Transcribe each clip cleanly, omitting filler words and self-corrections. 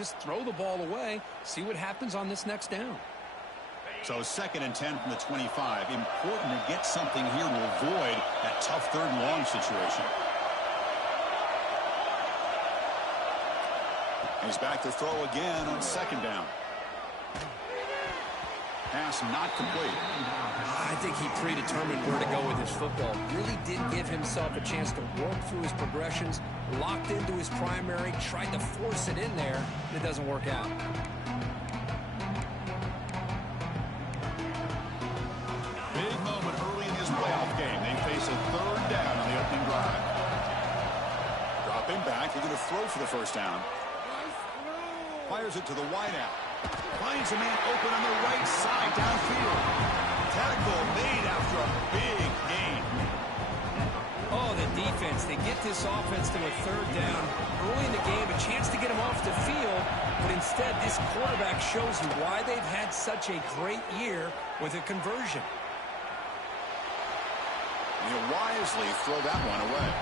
just throw the ball away, see what happens on this next down. So 2nd and 10 from the 25. Important to get something here to avoid that tough 3rd and long situation. He's back to throw again on 2nd down. Pass not complete. I think he predetermined where to go with his football. Really did give himself a chance to work through his progressions, locked into his primary, tried to force it in there, and it doesn't work out. Big moment early in this playoff game. They face a 3rd down on the opening drive. Dropping back, they're going to throw for the 1st down. Fires it to the wideout. Finds a man open on the right side downfield. Tackle made after a big gain. Oh, the defense. They get this offense to a 3rd down. Early in the game, a chance to get him off the field. But instead, this quarterback shows you why they've had such a great year with a conversion. He'll wisely throw that one away.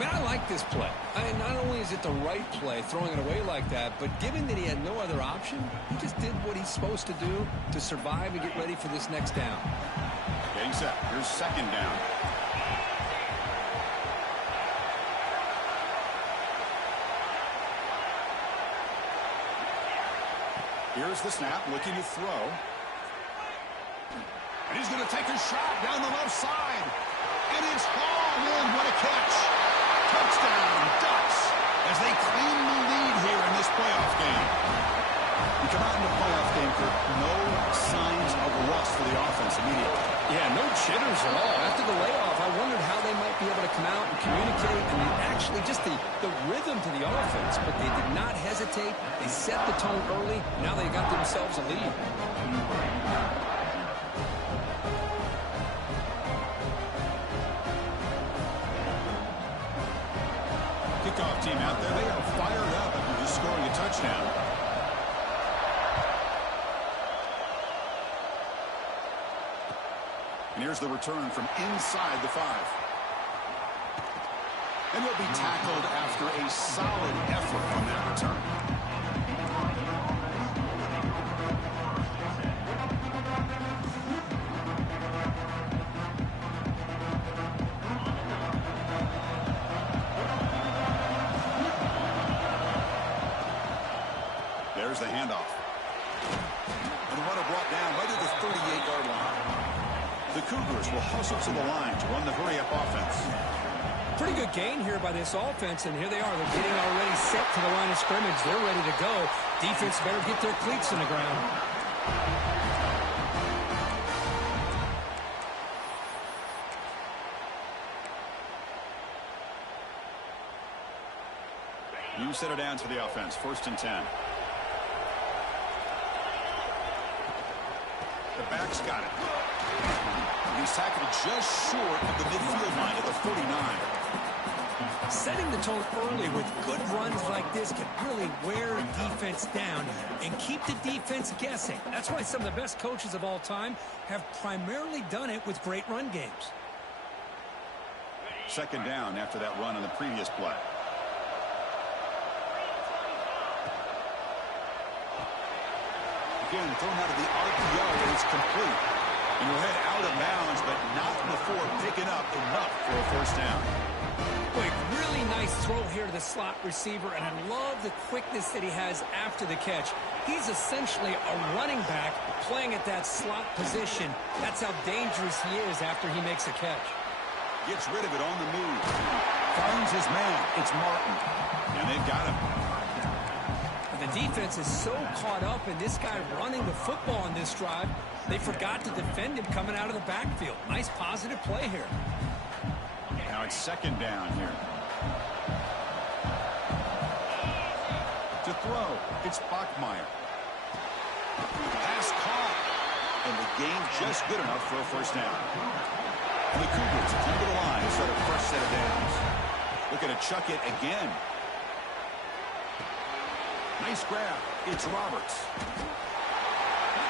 Man, I like this play. Not only is it the right play, throwing it away like that, but given that he had no other option, he just did what he's supposed to do to survive and get ready for this next down. Getting set. Here's 2nd down. Here's the snap, looking to throw. And he's going to take a shot down the left side. And it's hauled in. What a catch. Touchdown, Ducks, as they claim the lead here in this playoff game. You come out in the playoff game, Kirk, no signs of rust for the offense immediately. Yeah, no jitters at all. After the layoff, I wondered how they might be able to come out and communicate and actually just the rhythm to the offense. But they did not hesitate. They set the tone early. Now they got themselves a lead. Kickoff team out there. They are fired up after just scoring a touchdown. And here's the return from inside the 5. And he'll be tackled after a solid effort on that return. There's the handoff. And the runner brought down right at the 38-yard line. The Cougars will hustle to the line to run the hurry-up offense. Pretty good gain here by this offense, and here they are. They're getting already set to the line of scrimmage. They're ready to go. Defense better get their cleats in the ground. You set it down to the offense. 1st and 10. The back's got it. He's tackled just short of the midfield line at the 49. Setting the tone early with good runs like this can really wear a defense down and keep the defense guessing. That's why some of the best coaches of all time have primarily done it with great run games. 2nd down after that run on the previous play. Again, thrown out of the RPO, and it's complete. And he'll head out of bounds, but not before picking up enough for a 1st down. Boy, really nice throw here to the slot receiver, and I love the quickness that he has after the catch. He's essentially a running back playing at that slot position. That's how dangerous he is after he makes a catch. Gets rid of it on the move. Finds his man. It's Martin. And they've got him. The defense is so caught up in this guy running the football on this drive, they forgot to defend him coming out of the backfield. Nice positive play here. Now it's 2nd down here. To throw, it's Bachmeier. Pass caught. And the gain just good enough for a 1st down. And the Cougars come to the line to start a fresh set of downs. Looking to chuck it again. Nice grab. It's Roberts.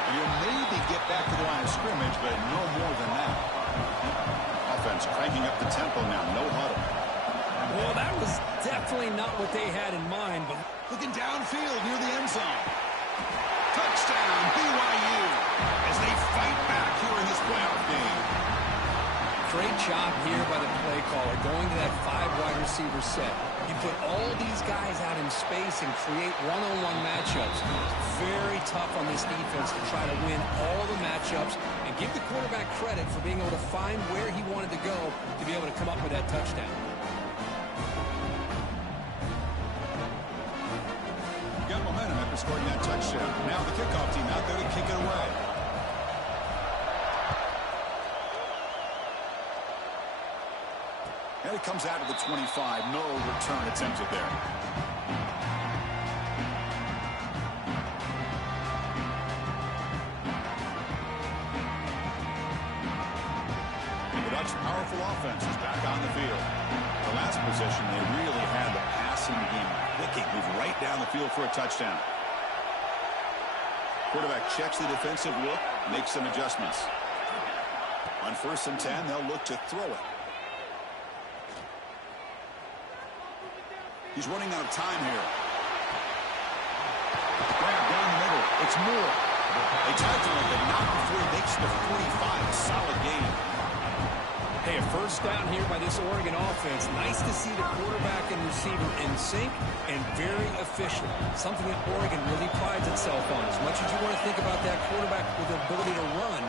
And he'll maybe get back to the line of scrimmage, but no more than that. Offense cranking up the tempo now. No huddle. Well, that was definitely not what they had in mind. But looking downfield near the job here by the play caller, going to that 5 wide receiver set. You put all these guys out in space and create one-on-one matchups. Very tough on this defense to try to win all the matchups and give the quarterback credit for being able to find where he wanted to go to be able to come up with that touchdown. Got momentum after scoring that touchdown. Now the kickoff team out there to kick it away. And it comes out of the 25. No return attempted there. The Dutch powerful offense is back on the field. The last possession, they really had the passing game clicking, move right down the field for a touchdown. Quarterback checks the defensive look, makes some adjustments. On 1st and 10, they'll look to throw it. He's running out of time here. Grab down the middle. It's Moore. They tackle him, but not before he makes the 45. A solid game. Hey, a first down here by this Oregon offense. Nice to see the quarterback and receiver in sync and very efficient. Something that Oregon really prides itself on. As much as you want to think about that quarterback with the ability to run,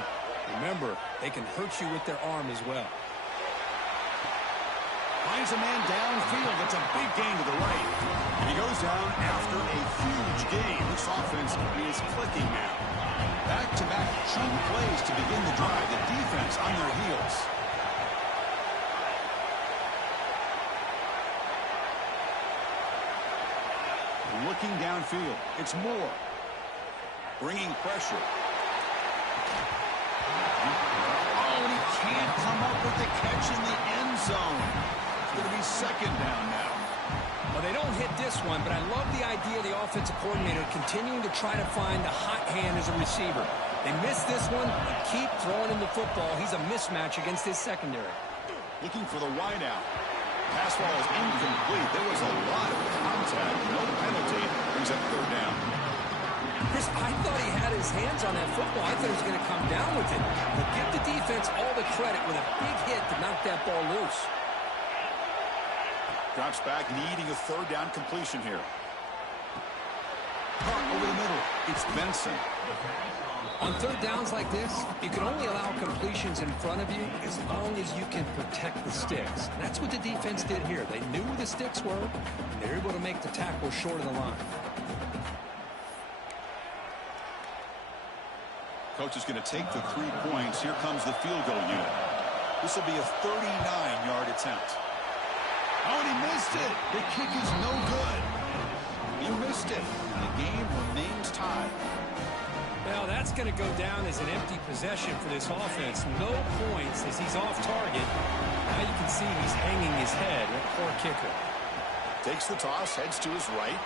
remember, they can hurt you with their arm as well. Finds a man downfield. That's a big gain to the right. And he goes down after a huge gain. This offense is clicking now. Back-to-back chunk plays to begin the drive. The defense on their heels. Looking downfield. It's Moore. Bringing pressure. Oh, and he can't come up with the catch in the end zone. Going to be 2nd down now. Well, they don't hit this one, but I love the idea of the offensive coordinator continuing to try to find the hot hand as a receiver. They miss this one, and keep throwing him the football. He's a mismatch against his secondary. Looking for the wideout. Pass ball is incomplete. There was a lot of contact. No penalty. Brings up 3rd down. Chris, I thought he had his hands on that football. I thought he was going to come down with it. But give the defense all the credit with a big hit to knock that ball loose. Drops back, needing a 3rd down completion here. Caught over the middle. It's Benson. On 3rd downs like this, you can only allow completions in front of you as long as you can protect the sticks. And that's what the defense did here. They knew where the sticks were, and they were able to make the tackle short of the line. Coach is going to take the 3 points. Here comes the field goal unit. This will be a 39-yard attempt. Oh, and he missed it. The kick is no good. He missed it. And the game remains tied. Well, that's going to go down as an empty possession for this offense. No points as he's off target. Now you can see he's hanging his head. That poor kicker. Takes the toss, heads to his right.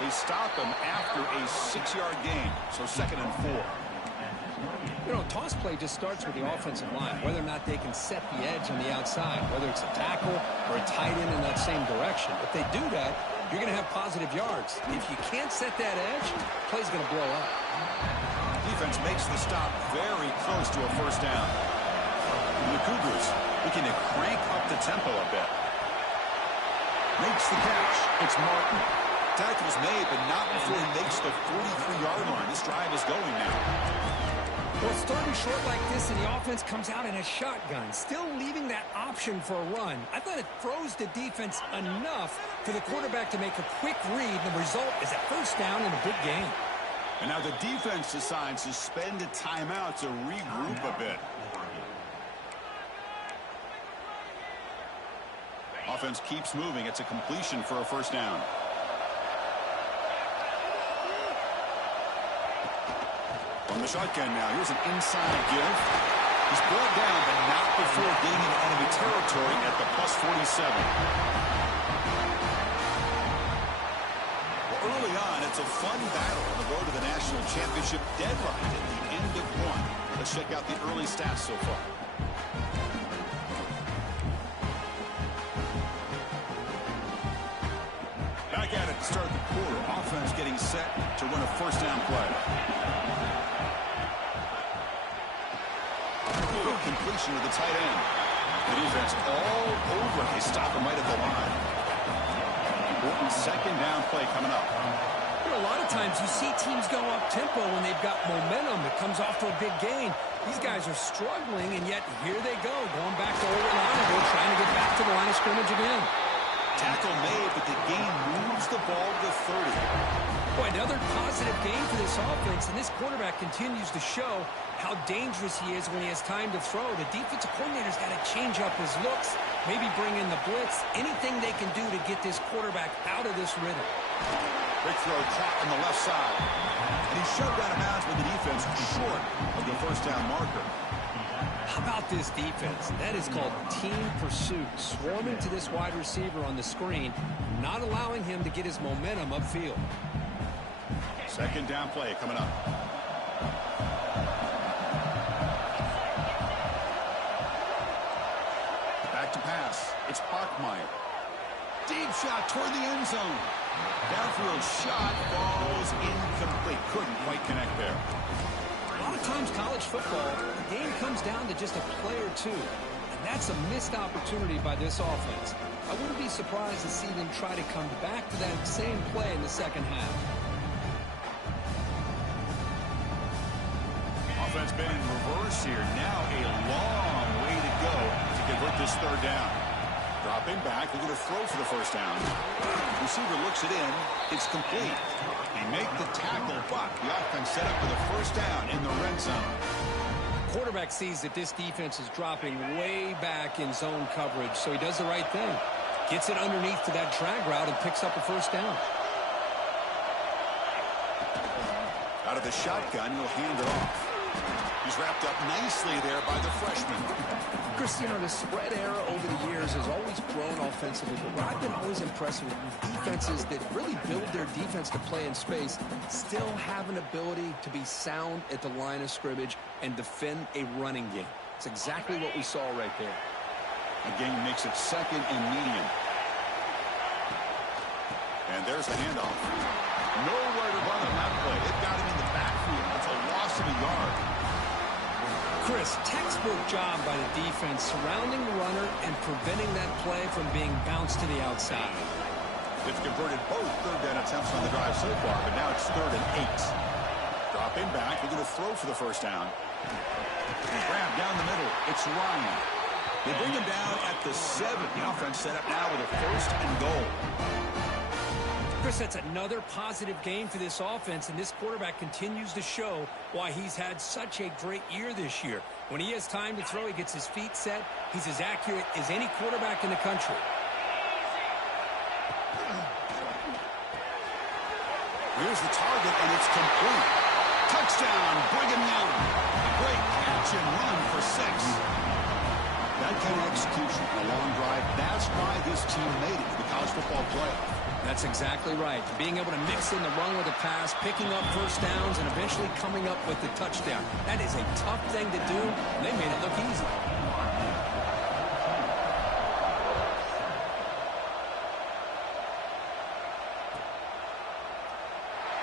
They stop him after a 6-yard gain. So 2nd and 4. You know, toss play just starts with the offensive line, whether or not they can set the edge on the outside, whether it's a tackle or a tight end in that same direction. If they do that, you're going to have positive yards. If you can't set that edge, play's going to blow up. Defense makes the stop very close to a 1st down. And the Cougars looking to crank up the tempo a bit. Makes the catch. It's Martin. Tackle's made, but not before he makes the 43-yard line. This drive is going now. Well, starting short like this, and the offense comes out in a shotgun, still leaving that option for a run. I thought it throws the defense enough for the quarterback to make a quick read. The result is a 1st down in a big game. And now the defense decides to spend a timeout to regroup a bit. Offense keeps moving. It's a completion for a 1st down. On the shotgun now. Here's an inside give. He's brought down, but not before getting into enemy territory at the +47. Well, early on, it's a fun battle on the road to the national championship deadline at the end of 1. Let's check out the early stats so far. Back at it to start the quarter. Offense getting set to run a 1st down play. Quick completion to the tight end. The defense all over. They stop him right at the line. Important second down play coming up. A lot of times you see teams go up-tempo when they've got momentum. It comes off to a big gain. These guys are struggling, and yet here they go, going back to old Ronald, trying to get back to the line of scrimmage again. Tackle made, but the gain moves the ball to 30. Boy, another positive gain for this offense, and this quarterback continues to show how dangerous he is when he has time to throw. The defensive coordinator's got to change up his looks, maybe bring in the blitz, anything they can do to get this quarterback out of this rhythm. Big throw caught on the left side. And he's shoved out of bounds with the defense short of the first down marker. How about this defense? That is called team pursuit. Swarming to this wide receiver on the screen, not allowing him to get his momentum upfield. Second down play coming up. Back to pass. It's Bachmeier. Deep shot toward the end zone. Downfield shot falls incomplete. Couldn't quite connect there. A lot of times college football, the game comes down to just a play or two. And that's a missed opportunity by this offense. I wouldn't be surprised to see them try to come back to that same play in the second half. Offense been in reverse here. Now a long way to go to convert this third down. Dropping back, they're going to throw for the first down. Receiver looks it in. It's complete. They make the tackle, but the offense set up for the first down in the red zone. Quarterback sees that this defense is dropping way back in zone coverage, so he does the right thing. Gets it underneath to that drag route and picks up a first down. Out of the shotgun, he'll hand it off. He's wrapped up nicely there by the freshman. Cristiano, the spread era over the years has always grown offensively, but what I've been always impressed with defenses that really build their defense to play in space still have an ability to be sound at the line of scrimmage and defend a running game. It's exactly what we saw right there. Again, makes it second and medium. And there's a handoff. Nowhere to run on that play. They've got him in the backfield. That's a loss of a yard. Chris, textbook job by the defense surrounding the runner and preventing that play from being bounced to the outside. They've converted both third down attempts on the drive so far, but now it's 3rd and 8. Dropping back, they're going to throw for the first down. Grab down the middle. It's Ryan. They bring him down at the 7. The offense set up now with a 1st and goal. Chris, that's another positive game for this offense, and this quarterback continues to show why he's had such a great year this year. When he has time to throw, he gets his feet set. He's as accurate as any quarterback in the country. Here's the target, and it's complete. Touchdown, Brigham Young. A great catch and run for 6. That kind of execution, a long drive, that's why this team made it to the college football playoff. That's exactly right. Being able to mix in the run with the pass, picking up first downs, and eventually coming up with the touchdown. That is a tough thing to do, and they made it look easy.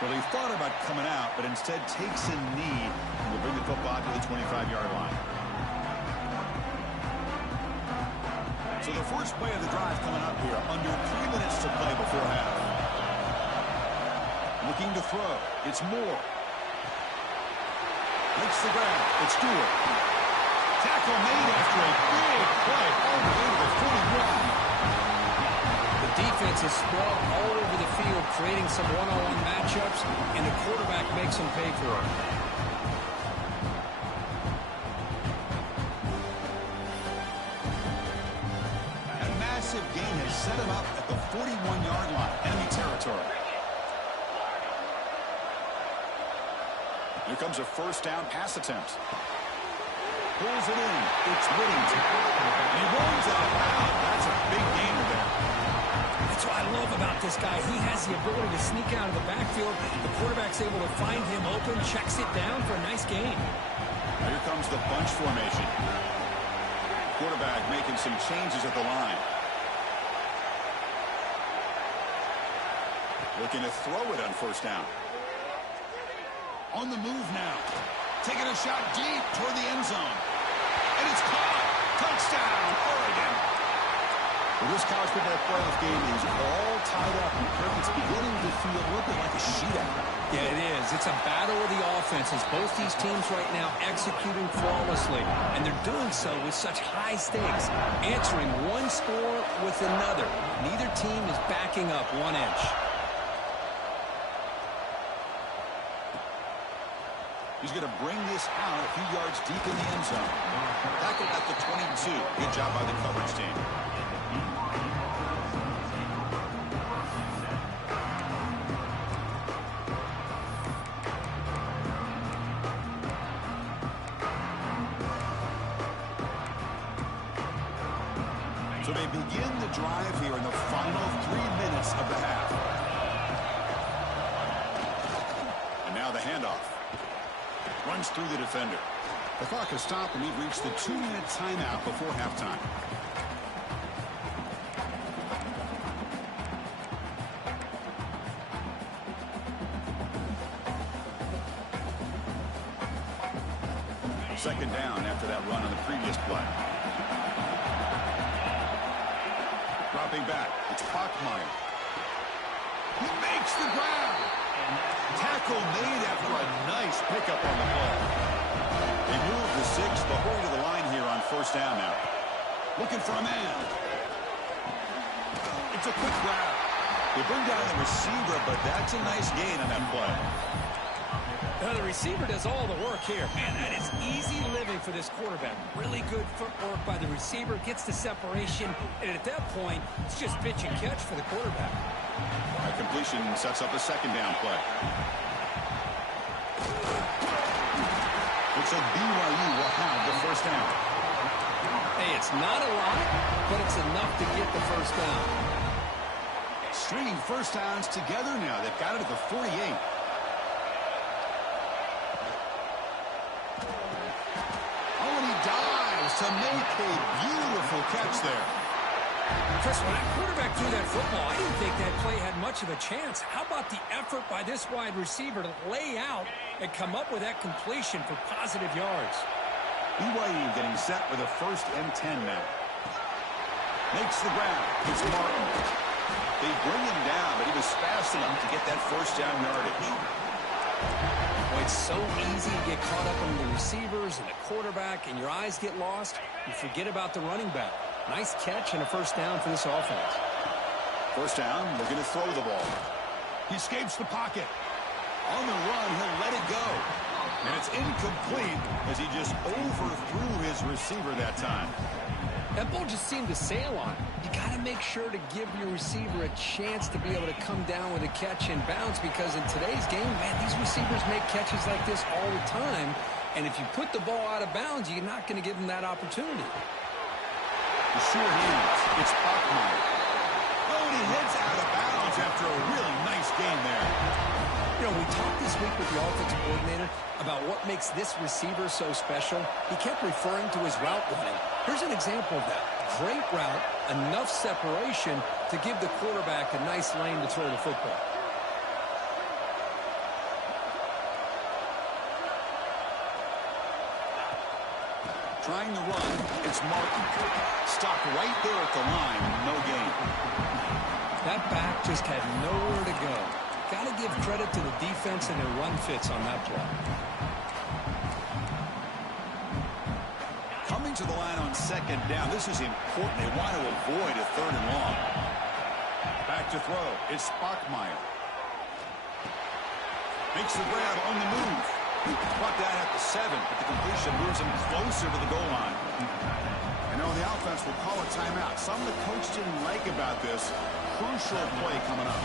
Well, he thought about coming out, but instead takes a knee and will bring the football to the 25-yard line. So the first play of the drive coming up here, under 3 minutes to play before half. Looking to throw. It's Moore. Makes the grab. It's Stewart. Tackle made after a big play all the way to the 41. The defense is spread all over the field, creating some one-on-one matchups, and the quarterback makes them pay for it. Gain has set him up at the 41-yard line, enemy territory. Here comes a first down pass attempt. Pulls it in. It's Whittington. And he runs out loud. That's a big gainer there. That's what I love about this guy. He has the ability to sneak out of the backfield. The quarterback's able to find him open, checks it down for a nice gain. Now here comes the bunch formation. Quarterback making some changes at the line. Looking to throw it on first down. On the move now. Taking a shot deep toward the end zone. and it's caught. Touchdown, Oregon. Well, this college football playoff game is all tied up, and Kirk, it's beginning to feel a little bit like a shootout. Yeah, it is. It's a battle of the offenses. Both these teams right now executing flawlessly, and they're doing so with such high stakes, answering one score with another. Neither team is backing up 1 inch. He's going to bring this out a few yards deep in the end zone. Tackled at the 22. Good job by the coverage team. So they begin the drive here in the final 3 minutes of the half. And now the handoff. Runs through the defender. The clock has stopped, and we've reached the 2-minute timeout before halftime. Second down after that run on the previous play. Dropping back, it's Bachmeier. He makes the ground. Tackle made after a nice pickup on the play. They move the 6, but hurry to the line here on first down now. Looking for a man. It's a quick grab. They bring down the receiver, but that's a nice gain on that play. Now the receiver does all the work here. Man, that is easy living for this quarterback. Really good footwork by the receiver, gets the separation, and at that point, it's just pitch and catch for the quarterback. A completion sets up a second down play. Looks like BYU will have the first down. Hey, it's not a lot, but it's enough to get the first down. Stringing first downs together now. They've got it at the 48. To make a beautiful catch there. Chris, when that quarterback threw that football, I didn't think that play had much of a chance. How about the effort by this wide receiver to lay out and come up with that completion for positive yards? BYU getting set with a 1st and 10 now. Makes the grab. It's Martin. They bring him down, but he was fast enough to get that first down yardage. Well, it's so easy to get caught up on the receivers and the quarterback, and your eyes get lost. You forget about the running back. Nice catch and a first down for this offense. First down, they're going to throw the ball. He escapes the pocket. On the run, he'll let it go. And it's incomplete as he just overthrew his receiver that time. That ball just seemed to sail on. You got to make sure to give your receiver a chance to be able to come down with a catch and bounce, because in today's game, man, these receivers make catches like this all the time. And if you put the ball out of bounds, you're not going to give them that opportunity. The sure hands. It's Bachmeier. Oh, and he heads out of bounds after a really nice game there. You know, we talked this week with the offensive coordinator about what makes this receiver so special. He kept referring to his route running. Here's an example of that. Great route, enough separation to give the quarterback a nice lane to throw the football. Trying to run, it's Martin. Stopped right there at the line, no gain. That back just had nowhere to go. Got to give credit to the defense and their run fits on that play. Coming to the line on second down, this is important. They want to avoid a 3rd and long. Back to throw, it's Bachmeier. Makes the grab on the move. Brought down at the 7, but the completion moves him closer to the goal line. And now the offense will call a timeout. Something the coach didn't like about this. Crucial play coming up.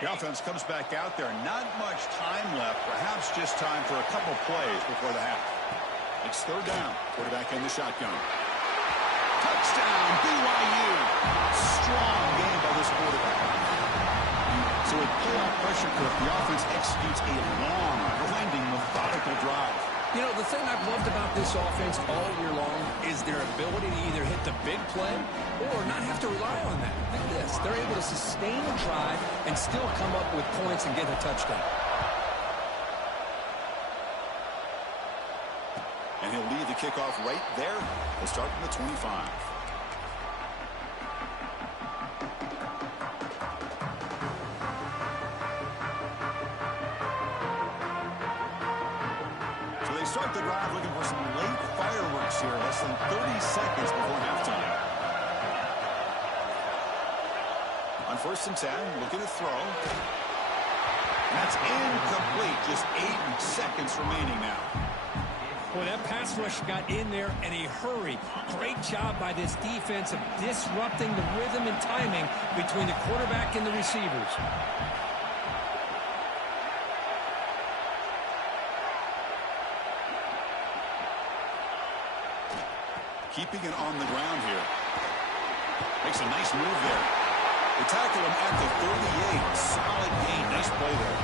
The offense comes back out there. Not much time left. Perhaps just time for a couple plays before the half. It's third down. Quarterback in the shotgun. Touchdown, BYU. Strong game by this quarterback. So with playoff pressure, Cliff, the offense executes a long, grinding, methodical drive. You know, the thing I've loved about this offense all year long is their ability to either hit the big play or not have to rely on that. Look at this. They're able to sustain a drive and still come up with points and get a touchdown. And he'll lead the kickoff right there. We'll start from the 25. Start the drive looking for some late fireworks here. Less than 30 seconds before halftime. On 1st and 10, looking to throw. That's incomplete. Just 8 seconds remaining now. Boy, that pass rush got in there in a hurry. Great job by this defense of disrupting the rhythm and timing between the quarterback and the receivers. Keeping it on the ground here. Makes a nice move there. They tackle him at the 38. Solid gain. Nice play there.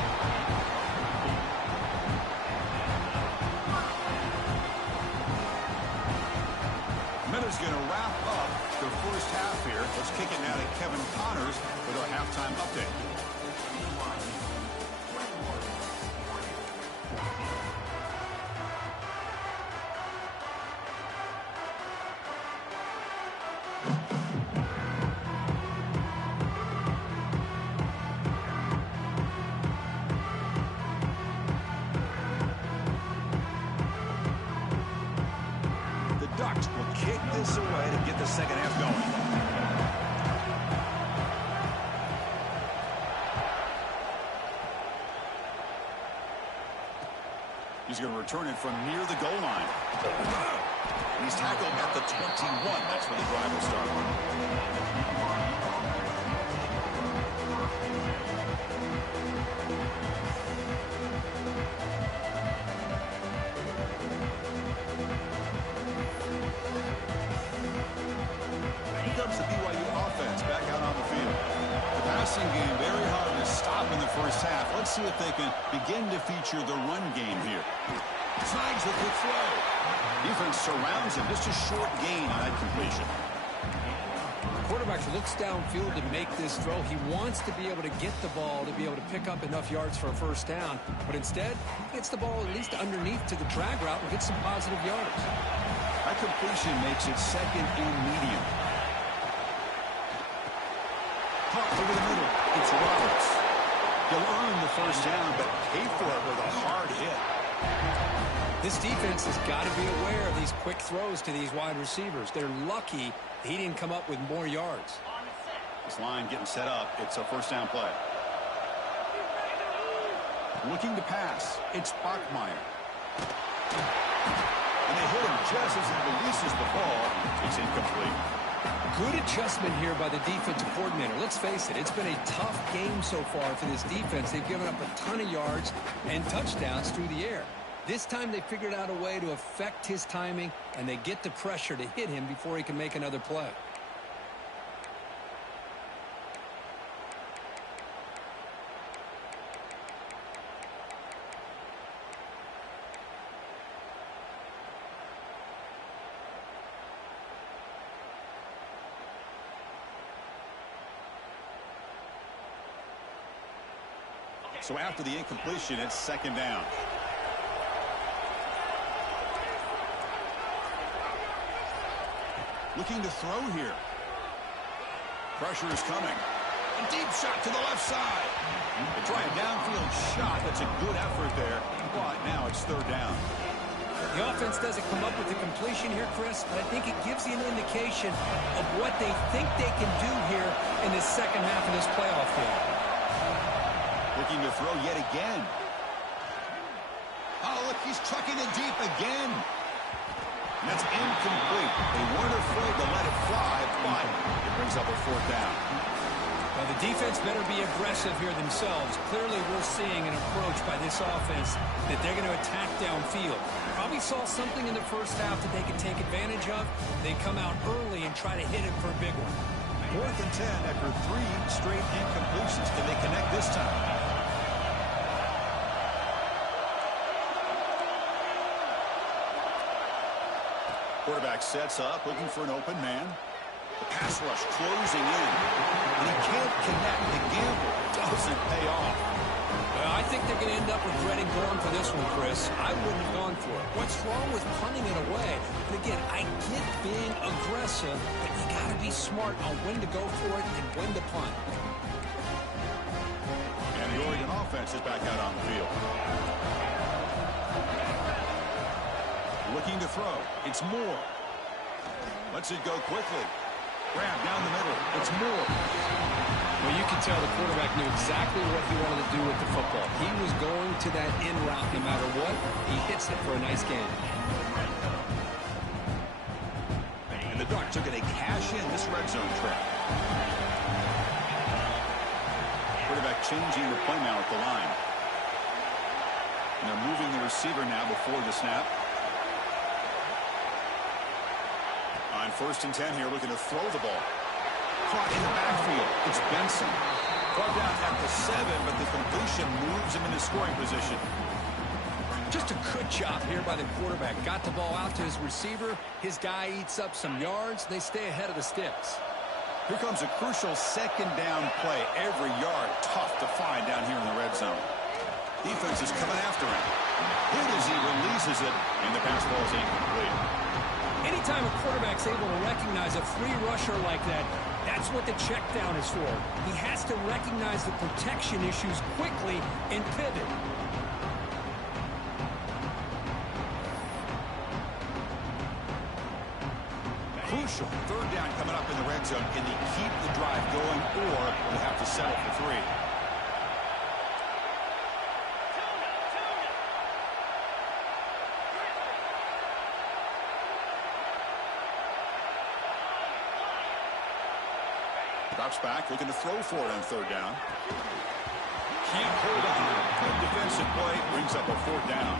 Miller's going to wrap up the first half here. Let's kick it now to Kevin Connors with our halftime update. Ducks will kick this away to get the second half going. He's going to return it from near the goal line. He's tackled at the 21. That's where the drive will start. The BYU offense back out on the field. The passing game very hard to stop in the first half. Let's see if they can begin to feature the run game here. Signs with the throw. Defense surrounds him. Just a short gain on that completion. The quarterback looks downfield to make this throw. He wants to be able to get the ball to be able to pick up enough yards for a first down. But instead, he gets the ball at least underneath to the drag route and gets some positive yards. That completion makes it second and medium. Over the middle, it's Roberts. He'll earn the first down, but pay for it with a hard hit. This defense has got to be aware of these quick throws to these wide receivers. They're lucky he didn't come up with more yards. This line getting set up. It's a first down play. Looking to pass. It's Bachmeier. And they hit him just as he releases the ball. It's incomplete. Good adjustment here by the defensive coordinator. Let's face it, it's been a tough game so far for this defense. They've given up a ton of yards and touchdowns through the air. This time they figured out a way to affect his timing, and they get the pressure to hit him before he can make another play. So after the incompletion, it's second down. Looking to throw here. Pressure is coming. A deep shot to the left side. They try a downfield shot. That's a good effort there. But now it's third down. The offense doesn't come up with the completion here, Chris, but I think it gives you an indication of what they think they can do here in the second half of this playoff game. Looking to throw yet again. Oh, look, he's trucking it deep again. And that's incomplete. They weren't afraid to let it fly, but it brings up a fourth down. Well, the defense better be aggressive here themselves. Clearly, we're seeing an approach by this offense that they're going to attack downfield. Probably saw something in the first half that they could take advantage of. They come out early and try to hit it for a big one. 4th and 10 after 3 straight incompletions. Can they connect this time? Quarterback sets up, looking for an open man. The pass rush closing in. And he can't connect. The gamble doesn't pay off. Well, I think they're going to end up regretting going for this one, Chris. I wouldn't have gone for it. What's wrong with punting it away? And again, I get being aggressive, but you got to be smart on when to go for it and when to punt. And the Oregon offense is back out on the field. Looking to throw. It's Moore. Lets it go quickly. Grab down the middle. It's Moore. Well, you can tell the quarterback knew exactly what he wanted to do with the football. He was going to that in route no matter what. He hits it for a nice gain. And the Ducks are going to cash in this red zone trap. Quarterback changing the play now at the line. And they're moving the receiver now before the snap. On 1st and 10 here, looking to throw the ball. Caught in the backfield. It's Benson. Brought down at the 7, but the completion moves him into scoring position. Just a good job here by the quarterback. Got the ball out to his receiver. His guy eats up some yards. They stay ahead of the sticks. Here comes a crucial 2nd down play. Every yard tough to find down here in the red zone. Defense is coming after him. Hit as he releases it, and the pass ball is incomplete. Anytime a quarterback's able to recognize a free rusher like that, that's what the check down is for. He has to recognize the protection issues quickly and pivot. Crucial 3rd down coming up in the red zone. Can they keep the drive going, or they have to settle for 3? Drops back, looking to throw for it on 3rd down. Can't hold on. Good defensive play brings up a 4th down.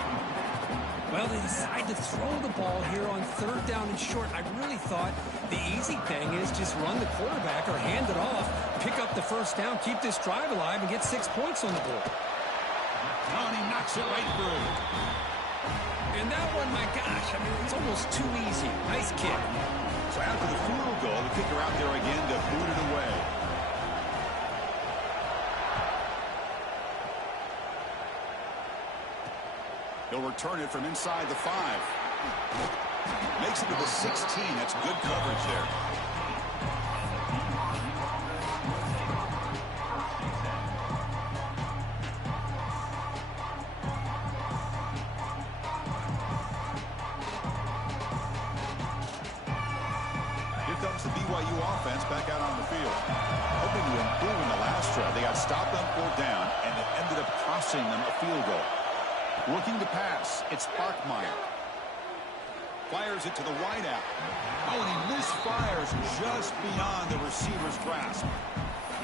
Well, they decide to throw the ball here on 3rd down and short. I really thought the easy thing is just run the quarterback or hand it off, pick up the 1st down, keep this drive alive, and get 6 points on the board. Oh, and he knocks it right through. And that one, my gosh, I mean, it's almost too easy. Nice kick. So after the field goal, the kicker out there again to boot it away. He'll return it from inside the 5. Makes it to the 16. That's good coverage there. The BYU offense back out on the field. Hoping to improve in the last drive. They got stopped on 4th down, and it ended up costing them a field goal. Looking to pass. It's Bachmeyer. Fires it to the wideout. Oh, and he misfires just beyond the receiver's grasp.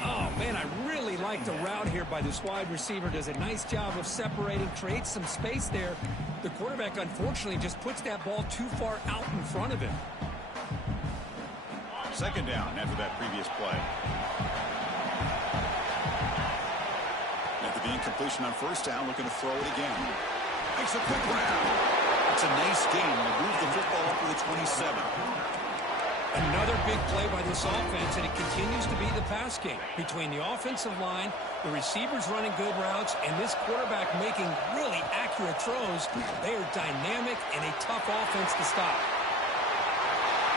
Oh, man, I really like the route here by this wide receiver. Does a nice job of separating, creates some space there. The quarterback, unfortunately, just puts that ball too far out in front of him. 2nd down after that previous play. After the incompletion on 1st down, looking to throw it again. Makes a quick grab. It's a nice game. They move the football up to the 27. Another big play by this offense, and it continues to be the pass game. Between the offensive line, the receivers running good routes, and this quarterback making really accurate throws, they are dynamic and a tough offense to stop.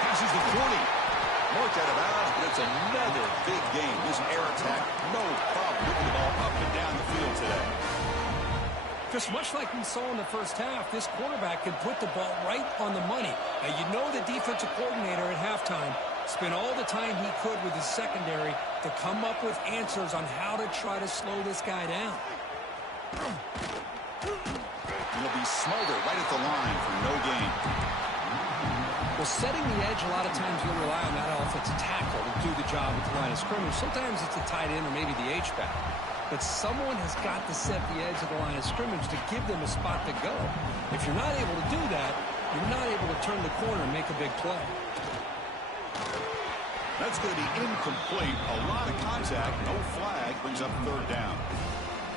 Passes the 40. Marked out of bounds, but it's another big game. This air attack, no problem moving the ball up and down the field today. Just much like we saw in the first half, this quarterback can put the ball right on the money. Now, you know the defensive coordinator at halftime spent all the time he could with his secondary to come up with answers on how to try to slow this guy down. He'll be smothered right at the line for no gain. Well, setting the edge, a lot of times you'll rely on that offensive tackle to do the job at the line of scrimmage. Sometimes it's a tight end or maybe the H-back. But someone has got to set the edge of the line of scrimmage to give them a spot to go. If you're not able to do that, you're not able to turn the corner and make a big play. That's going to be incomplete. A lot of contact. No flag. Brings up third down.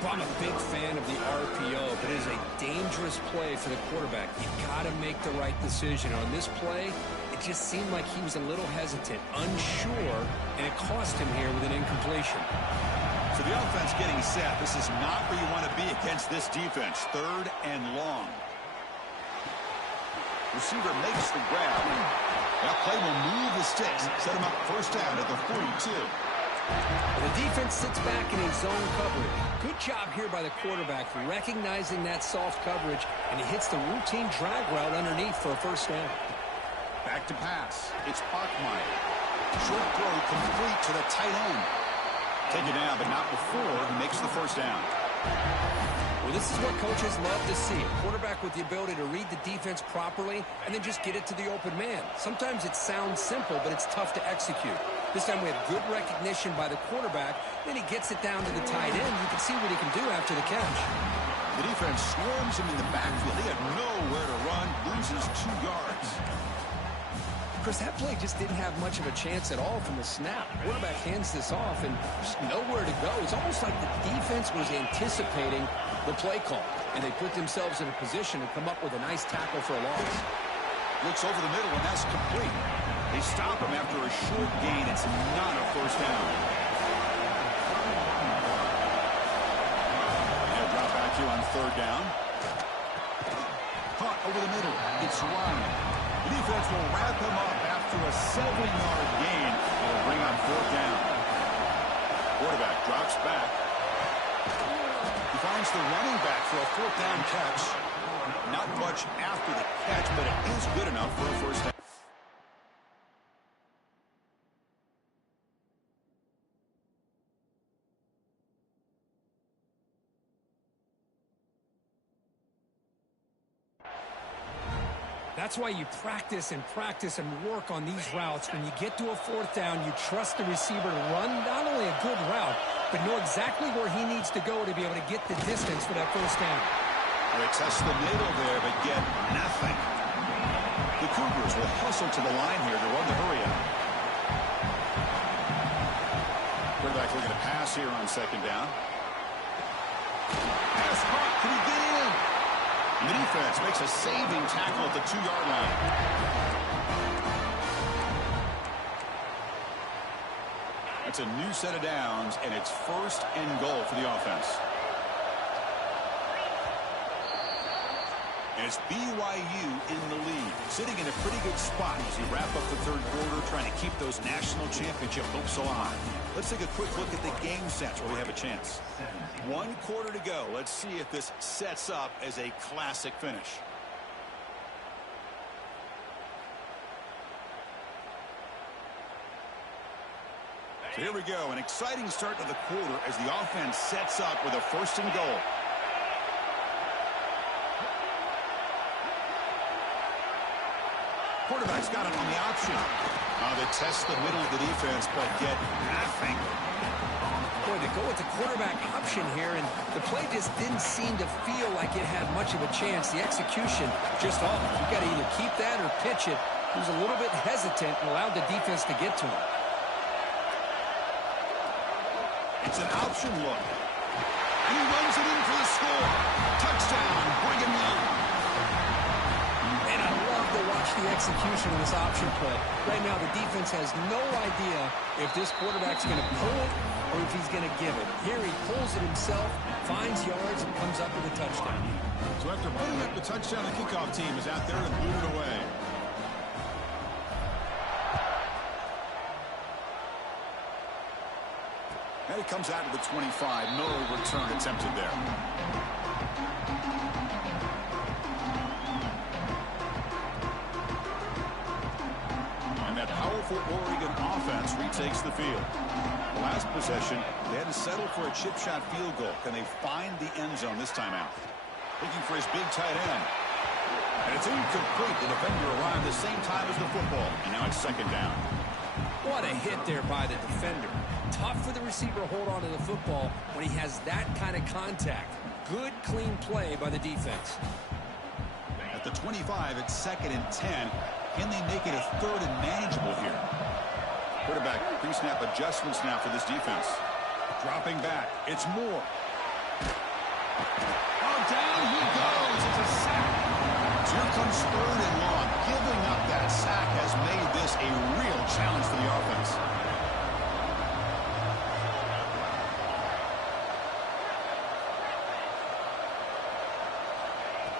Well, I'm a big fan of the RPO, but it is a dangerous play for the quarterback. You've got to make the right decision. On this play, it just seemed like he was a little hesitant, unsure, and it cost him here with an incompletion. So the offense getting set. This is not where you want to be against this defense. Third and long. Receiver makes the grab. That play will move the sticks. Set him up first down at the 42. The defense sits back in a zone coverage. Good job here by the quarterback recognizing that soft coverage, and he hits the routine drag route underneath for a first down. Back to pass. It's Bachmeier. Short throw complete to the tight end. Take it down, but not before he makes the first down. Well, this is what coaches love to see. A quarterback with the ability to read the defense properly and then just get it to the open man. Sometimes it sounds simple, but it's tough to execute. This time we have good recognition by the quarterback. Then he gets it down to the tight end. You can see what he can do after the catch. The defense swarms him in the backfield. He had nowhere to run, loses 2 yards. Chris, that play just didn't have much of a chance at all from the snap. Quarterback hands this off and just nowhere to go. It's almost like the defense was anticipating the play call, and they put themselves in a position to come up with a nice tackle for a loss. Looks over the middle, and that's complete. They stop him after a short gain. It's not a first down. And a drop back here on third down. Caught over the middle. It's Ryan. The defense will wrap him up after a 7-yard gain. It'll bring up fourth down. Quarterback drops back. He finds the running back for a fourth down catch. Not much after the catch, but it is good enough for a first down. That's why you practice and work on these routes. When you get to a fourth down, you trust the receiver to run not only a good route, but know exactly where he needs to go to be able to get the distance for that first down. They test the middle there, but get nothing. The Cougars will hustle to the line here to run the hurry up. Quarterback looking to pass here on second down. Pass caught. Can he get in? The defense makes a saving tackle at the 2-yard line. That's a new set of downs, and it's first and goal for the offense. And it's BYU in the lead, sitting in a pretty good spot as we wrap up the third quarter, trying to keep those national championship hopes alive. Let's take a quick look at the game sets where we have a chance. 1 quarter to go. Let's see if this sets up as a classic finish. So here we go. An exciting start to the quarter as the offense sets up with a first and goal. Quarterback's got it on the option. They test the middle of the defense, but get nothing. Boy, they go with the quarterback option here, and the play just didn't seem to feel like it had much of a chance. The execution just off. You got to either keep that or pitch it. He was a little bit hesitant and allowed the defense to get to him. It's an option look. And he runs it in for the score. Touchdown, Brigham Young. And I love to watch the execution of this option play. Right now, the defense has no idea if this quarterback's going to pull it or if he's going to give it. Here he pulls it himself, finds yards, and comes up with a touchdown. So after putting up the touchdown, the kickoff team is out there and boot it away. And it comes out to the 25. No return attempted there. And that powerful Oregon offense retakes the field. The last possession, they had to settle for a chip shot field goal. Can they find the end zone this time out? Looking for his big tight end. And it's incomplete. The defender arrived the same time as the football. And now it's second down. What a hit there by the defender. Tough for the receiver to hold on to the football when he has that kind of contact. Good, clean play by the defense. At the 25, it's second and 10. Can they make it a third and manageable here? Quarterback pre-snap adjustments now for this defense. Dropping back. It's Moore. Oh, down he goes. It's a sack. So here comes third and long. Giving up that sack has made this a real challenge for the offense.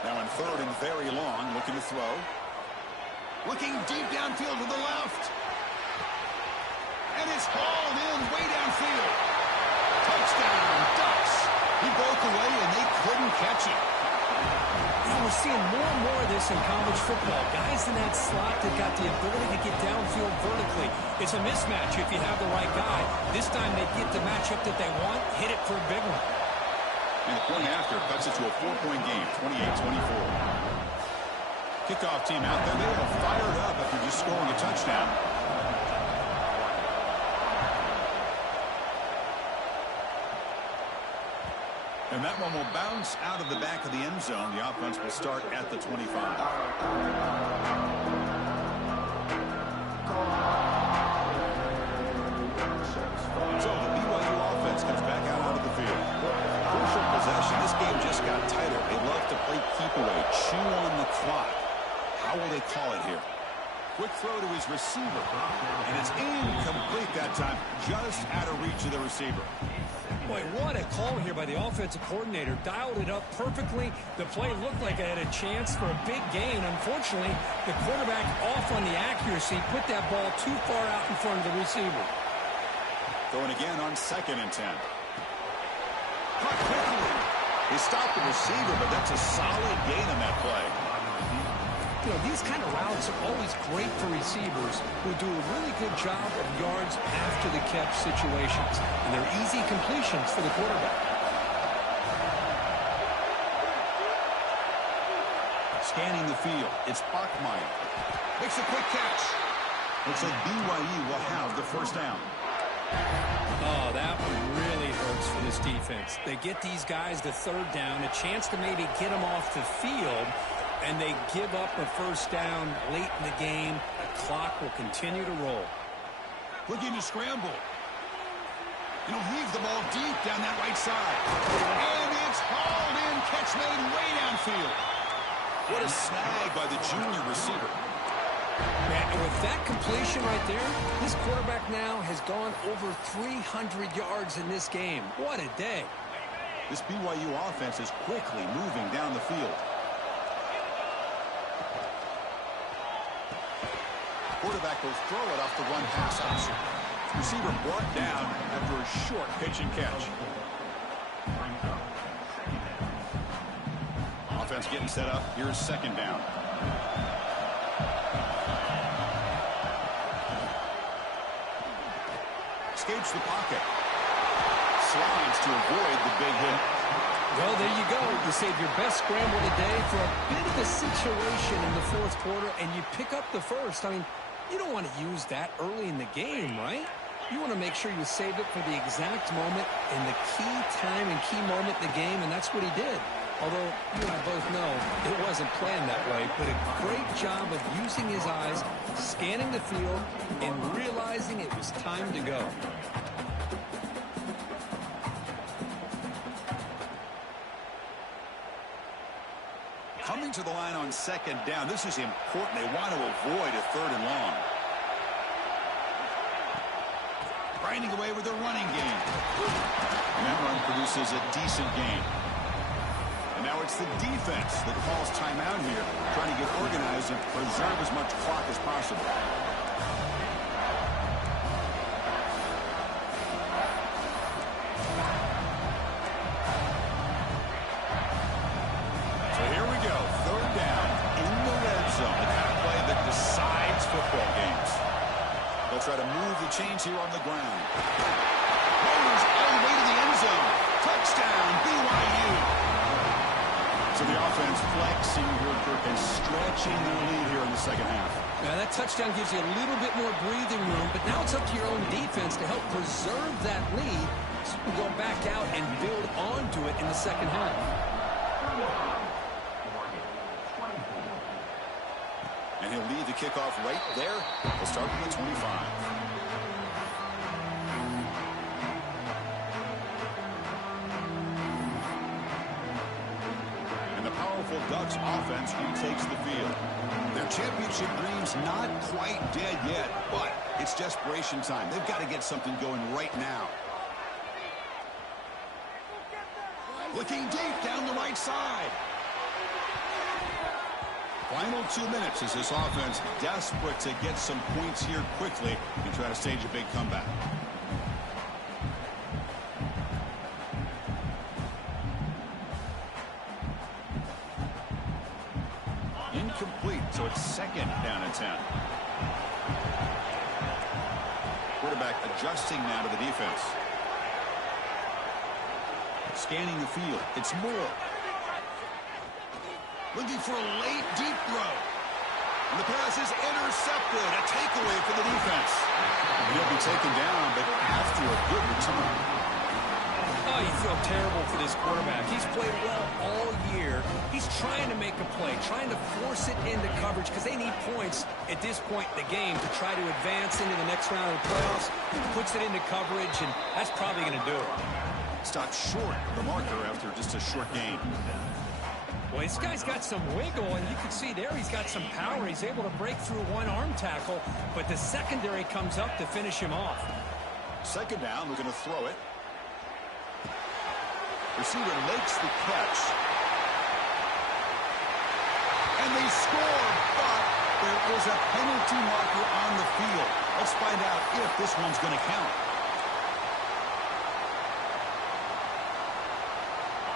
Now in third and very long, looking to throw. Looking deep downfield to the left. And it's hauled in way downfield. Touchdown, Ducks. He broke away and they couldn't catch him. You know, we're seeing more and more of this in college football. Guys in that slot that got the ability to get downfield vertically. It's a mismatch if you have the right guy. This time they get the matchup that they want, hit it for a big one. And the point after cuts it to a 4-point game, 28-24. Kickoff team out there. They were fired up after just scoring a touchdown. And that one will bounce out of the back of the end zone. The offense will start at the 25. So the BYU offense comes back out onto the field. Crucial possession. This game just got tighter. They love to play keep away, chew on the clock. How will they call it here? Quick throw to his receiver. And it's incomplete that time, just out of reach of the receiver. Boy, what a call here by the offensive coordinator. Dialed it up perfectly. The play looked like it had a chance for a big gain. Unfortunately, the quarterback off on the accuracy, put that ball too far out in front of the receiver. Throwing again on second and 10. Caught quickly. He stopped the receiver, but that's a solid gain on that play. You know, these kind of routes are always great for receivers who do a really good job of yards after the catch situations. And they're easy completions for the quarterback. Scanning the field, it's Bachmeier. Makes a quick catch. Looks like BYU will have the first down. Oh, that one really hurts for this defense. They get these guys the third down, a chance to maybe get them off the field, and they give up a first down late in the game. The clock will continue to roll. Looking to scramble. And he'll heave the ball deep down that right side. And it's hauled in. Catch made way downfield. What a snag by the junior receiver. And with that completion right there, this quarterback now has gone over 300 yards in this game. What a day. This BYU offense is quickly moving down the field. Quarterback will throw it off the run pass option. Receiver brought down after a short pitch and catch. Offense getting set up. Here's second down. Escapes the pocket. Slides to avoid the big hit. Well, there you go. You save your best scramble today for a bit of a situation in the fourth quarter, and you pick up the first. I mean, you don't want to use that early in the game, right? You want to make sure you save it for the exact moment and the key time and key moment in the game, and that's what he did. Although you and I both know it wasn't planned that way, but a great job of using his eyes, scanning the field, and realizing it was time to go. Coming to the line on second down. This is important. They want to avoid a third and long. Grinding away with their running game. And that run produces a decent gain. And now it's the defense that calls timeout here, trying to get organized and preserve as much clock as possible. So here we go, third down in the red zone, the kind of play that decides football games. They'll try to move the chains here on the ground. Rolls all the way to the end zone. Touchdown, BYU. So the offense flexing here, Kirk, and stretching their lead here in the second half. Now, that touchdown gives you a little bit more breathing room, but now it's up to your own defense to help preserve that lead so you can go back out and build onto it in the second half. And he'll lead the kickoff right there. He'll start from the 25. And the powerful Ducks offense retakes the field. Their championship dream's not quite dead yet, but it's desperation time. They've got to get something going right now. Looking deep down the right side. Final 2 minutes as this offense desperate to get some points here quickly and try to stage a big comeback. Incomplete, so it's second down and 10. Quarterback adjusting now to the defense. Scanning the field. It's Moore. Looking for a late, deep throw. And the pass is intercepted. A takeaway for the defense. And he'll be taken down, but after a good return. Oh, you feel terrible for this quarterback. He's played well all year. He's trying to make a play, trying to force it into coverage because they need points at this point in the game to try to advance into the next round of the playoffs. Puts it into coverage, and that's probably going to do it. Stopped short of the marker after just a short gain. Well, this guy's got some wiggle, and you can see there he's got some power. He's able to break through one arm tackle, but the secondary comes up to finish him off. Second down, we're going to throw it. Receiver makes the catch. And they score, but there is a penalty marker on the field. Let's find out if this one's going to count.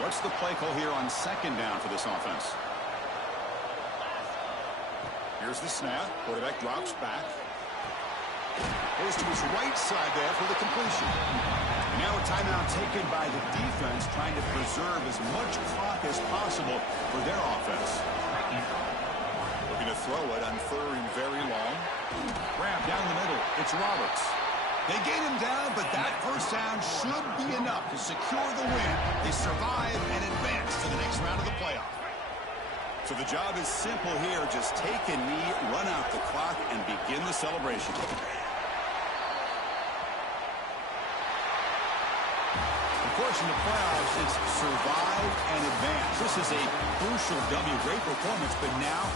What's the play call here on second down for this offense? Here's the snap. Quarterback drops back. Goes to his right side there for the completion. And now a timeout taken by the defense, trying to preserve as much clock as possible for their offense. Looking to throw it on third and very long. Grab down the middle. It's Roberts. They gain him down, but that first down should be enough to secure the win. They survive and advance to the next round of the playoff. So the job is simple here. Just take a knee, run out the clock, and begin the celebration. Of course, in the playoffs, it's survive and advance. This is a crucial W. Great performance, but now